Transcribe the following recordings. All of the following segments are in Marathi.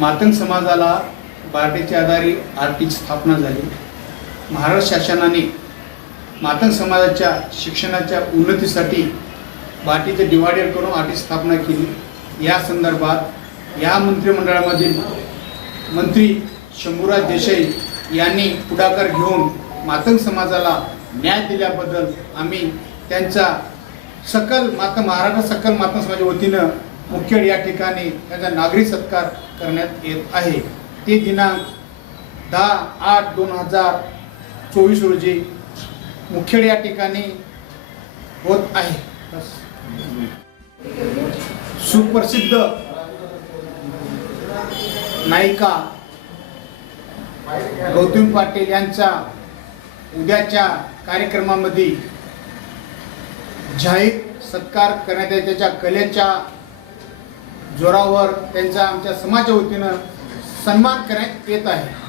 मातंग समाजाला बार्टीच्या आधारे आरटीची स्थापना झाली. महाराष्ट्र शासनाने मातंग समाजाच्या शिक्षणाच्या उन्नतीसाठी बाटीचे डिवायडेड करून आरटी स्थापना केली. या संदर्भात या मंत्रिमंडळामधील मंत्री शंभूराज देसाई यांनी पुढाकार घेऊन मातंग समाजाला न्याय दिल्याबद्दल आम्ही त्यांचा सकल मात महाराष्ट्र सकल मातंग समाजाच्या वतीनं मुखेड या ठिकाणी त्यांचा नागरी सत्कार करण्यात येत आहे. ते दिनांक दहा आठ दोन हजार चोवीस रोजी मुखेड या ठिकाणी होत आहे. सुप्रसिद्ध नायिका गौतम पाटील यांचा उद्याच्या कार्यक्रमामध्ये जाहीर सत्कार करण्यात येत त्याच्या कलेच्या जोरावर त्यांचा आमच्या समाजाच्या वतीनं सन्मान करण्यात येत आहे.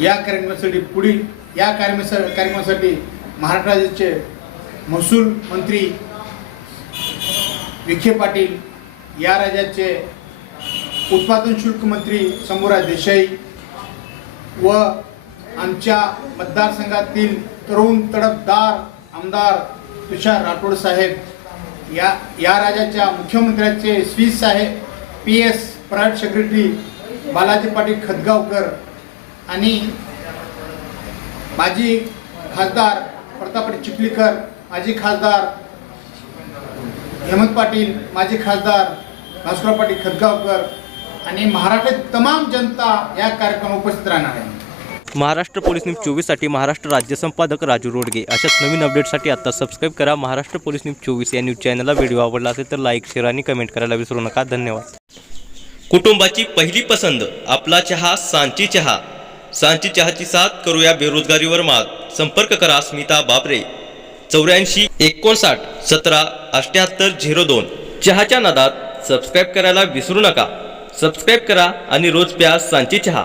या कार्यक्रमासाठी पुढील या कार्यक्रमा कार्यक्रमासाठी महाराष्ट्र राज्याचे महसूल मंत्री विखे पाटील या राज्याचे उत्पादन शुल्क मंत्री शंभूराज देसाई व आमच्या मतदारसंघातील तरुण तडफदार आमदार तुषार राठोड साहेब या या राज्याच्या मुख्यमंत्र्यांचे स्वीस साहेब P S private secretary Balaji Patil Khadgaonkar आणि माजी खासदार प्रतापराव चिखलीकर माजी खासदार हेमंत पाटील माजी खासदार भास्करराव पाटील खदगावकर आणि महाराष्ट्रातील तमाम जनता या कार्यक्रमात उपस्थित राहणार आहे महाराष्ट्र पोलीस न्यूज चोवीससाठी महाराष्ट्र राज्य संपादक राजू रोडगे. अशाच नवीन अपडेटसाठी आता सबस्क्राईब करा महाराष्ट्र पोलीस न्यूज चोवीस या न्यूज चॅनलला व्हिडिओ आवडला असेल तर लाईक शेअर आणि कमेंट करायला विसरू नका. धन्यवाद. कुटुंबाची पहिली पसंत आपला चहा सांची चहा. सांची चहाची साथ करूया बेरोजगारीवर मात. संपर्क करा स्मिता बाबरे चौऱ्याऐंशी एकोणसाठ सतरा अठ्याहत्तर झिरो दोन. चहाच्या नादात सबस्क्राईब करायला विसरू नका. सबस्क्राईब करा आणि रोज प्या सांची चहा.